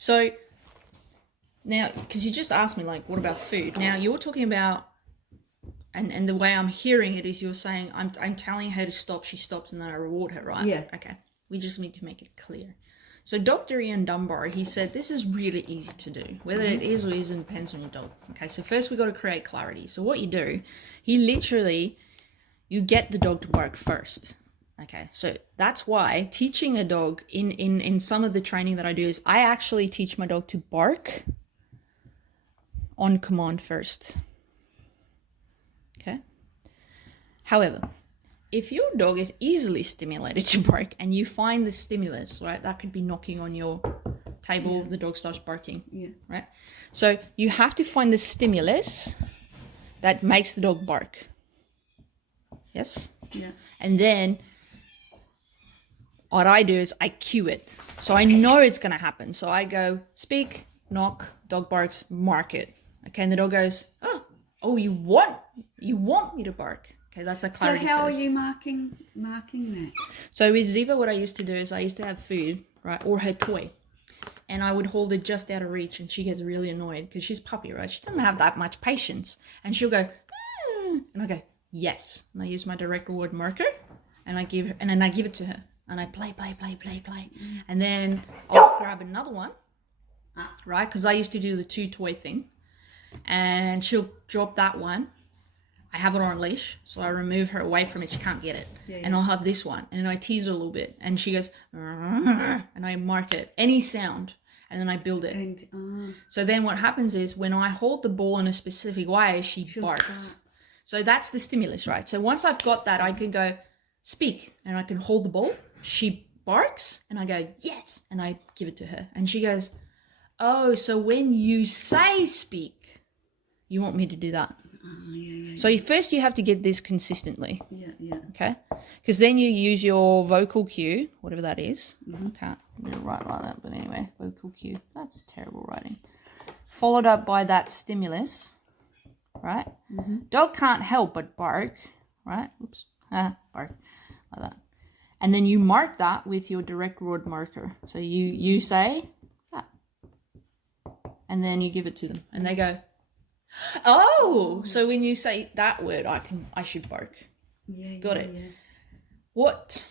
So now, because you just asked me, like, what about food? Now you're talking about, and the way I'm hearing it is you're saying I'm telling her to stop, she stops, and then I reward her, right? Yeah. Okay. We just need to make it clear. So Dr. Ian Dunbar, he said this is really easy to do. Whether it is or isn't depends on your dog. Okay, so first we got to create clarity. So what you do, you get the dog to bark first. Okay, so that's why teaching a dog in some of the training that I do is I actually teach my dog to bark on command first. Okay. However, if your dog is easily stimulated to bark and you find the stimulus, right, that could be knocking on your table, the dog starts barking, right? So you have to find the stimulus that makes the dog bark. Yes? Yeah. And then what I do is I cue it. So I know it's going to happen. So I go, speak, knock, dog barks, mark it. Okay, and the dog goes, oh, you want me to bark. Okay, that's the clarity. So how first. are you marking that? So with Ziva, what I used to do is I used to have food, right, or her toy, and I would hold it just out of reach, and she gets really annoyed because she's a puppy, right? She doesn't have that much patience, and she'll go, and I go, yes, and I use my direct reward marker, and then I give it to her, and I play, and then I'll grab another one, right? Because I used to do the 2 toy thing, and she'll drop that one. I have it on a leash, so I remove her away from it. She can't get it. And I'll have this one, and then I tease her a little bit, and she goes, and I mark it, any sound, and then I build it. So then what happens is when I hold the ball in a specific way, she barks. So that's the stimulus, right? So once I've got that, I can go, speak, and I can hold the ball. She barks, and I go, yes, and I give it to her. And she goes, oh, so when you say speak, you want me to do that. So first you have to get this consistently. Okay? Because then you use your vocal cue, whatever that is. I can't really write like that, but anyway, vocal cue. That's terrible writing. Followed up by that stimulus, right? Dog can't help but bark, right? Oops. Bark. Like that. And then you mark that with your direct reward marker. So you say that. And then you give it to them. And they go, oh, so when you say that word, I should bark. Got it. What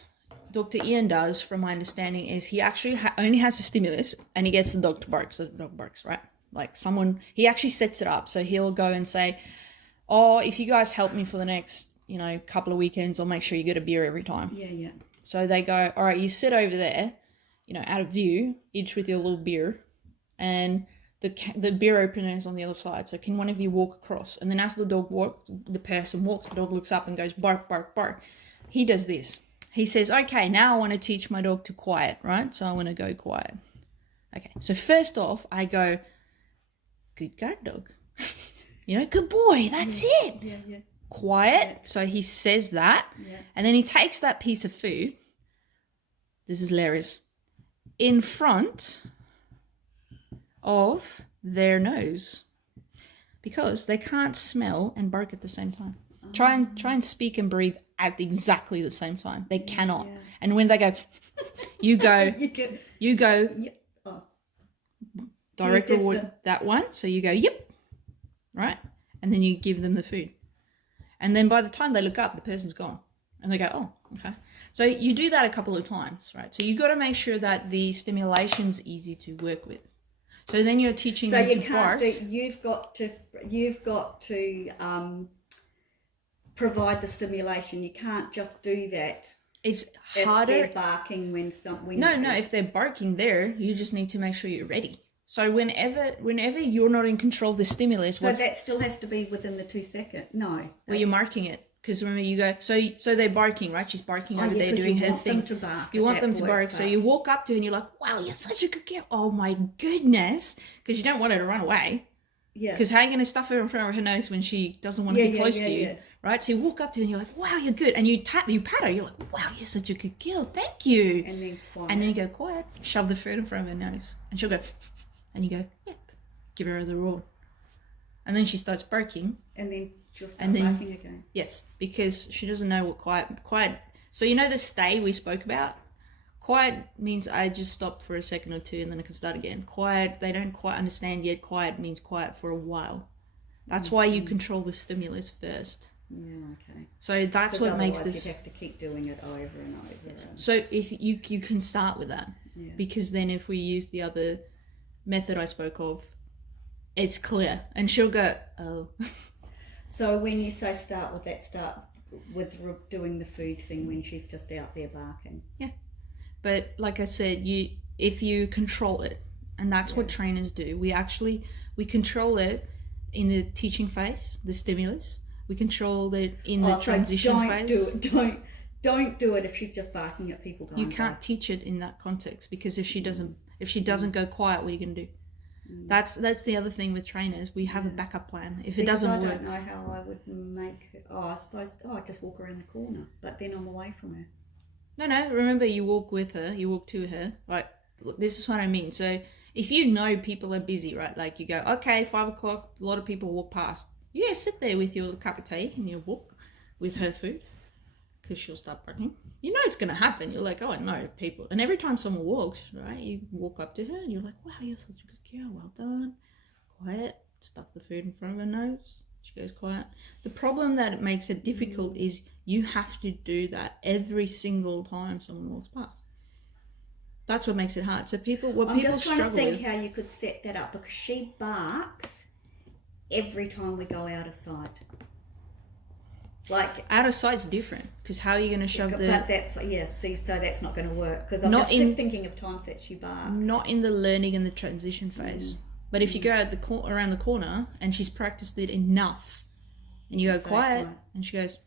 Dr. Ian does, from my understanding, is he actually only has a stimulus and he gets the dog to bark. So the dog barks, right? Like he actually sets it up. So he'll go and say, oh, if you guys help me for the next, couple of weekends, I'll make sure you get a beer every time. So they go, all right, you sit over there, out of view, each with your little beer, and the beer opener is on the other side. So can one of you walk across? And then as the person walks, the dog looks up and goes, bark, bark, bark. He does this. He says, okay, now I want to teach my dog to quiet, right? So I want to go quiet. Okay, so first off, I go, good guard, dog. Good boy, that's it. Quiet. So he says that. And then he takes that piece of food. This is hilarious. In front of their nose, because they can't smell and bark at the same time. Try and speak and breathe at exactly the same time. They cannot. And when they go, you go, direct reward that one. So you go, yep, right? And then you give them the food. And then by the time they look up, the person's gone. And they go, oh, okay. So you do that a couple of times, right? So you got to make sure that the stimulation's easy to work with. So then you're teaching them to bark. You've got to provide the stimulation. You can't just do that. It's harder. If they're barking No. If they're barking there, you just need to make sure you're ready. So whenever you're not in control of the stimulus, so that still has to be within the 2 second. No. Well, you're marking it. Because remember, you go, so they're barking, right? She's barking over there doing her thing. You want them to bark. So you walk up to her and you're like, wow, you're such a good girl. Oh my goodness. Because you don't want her to run away. Because how are you going to stuff her in front of her nose when she doesn't want to be close to you? Right? So you walk up to her and you're like, wow, you're good. And you pat her. You're like, wow, you're such a good girl. Thank you. And then quiet. And then you go, quiet. Shove the food in front of her nose. And she'll go, and you go, yep. Give her the reward. And then she starts barking. And then she'll start barking again. Yes, because she doesn't know what quiet. So the stay we spoke about? Quiet means I just stopped for a second or two and then I can start again. Quiet, they don't quite understand yet. Quiet means quiet for a while. That's why you control the stimulus first. Yeah, okay. So that's what makes this. You have to keep doing it over and over. Yes. So if you can start with that, because then if we use the other method I spoke of, it's clear, and she'll go, oh. So when you say start with that, start with doing the food thing when she's just out there barking. Yeah, but like I said, if you control it, and that's what trainers do. We control it in the teaching phase, the stimulus. We control it in the transition phase. Don't do it if she's just barking at people. You can't teach it in that context, because if she doesn't go quiet, what are you going to do? That's the other thing with trainers. We have a backup plan. If it doesn't work, I don't know how I would make it. I suppose I just walk around the corner, but then I'm away from her. No. Remember, you walk with her. You walk to her. Like, this is what I mean. So if you know people are busy, right? Like you go, okay, 5 o'clock. A lot of people walk past. Yeah, sit there with your cup of tea and you walk with her food, because she'll start barking. You know it's going to happen. You're like, oh, no, people. And every time someone walks, right, you walk up to her and you're like, wow, you're such a good girl. Well done. Quiet. Stuff the food in front of her nose. She goes quiet. The problem that it makes it difficult is you have to do that every single time someone walks past. That's what makes it hard. So people struggle with. I'm just trying to think how you could set that up, because she barks every time we go out of sight. Like, out of sight's different, because how are you going to shove the... But that's, so that's not going to work, because I'm just thinking of times that she barks. Not in the learning and the transition phase. But if you go out around the corner and she's practiced it enough, and you go quiet, and she goes,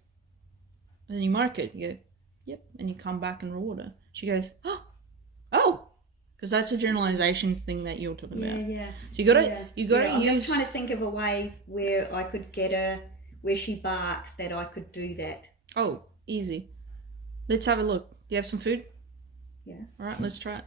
and then you mark it, you go, yep, and you come back and reward her. She goes, oh, because that's a generalization thing that you're talking about. Yeah. So you gotta I'm use. just trying to think of a way where I could get her, where she barks, that I could do that. Oh, easy. Let's have a look. Do you have some food? Yeah. All right, let's try it.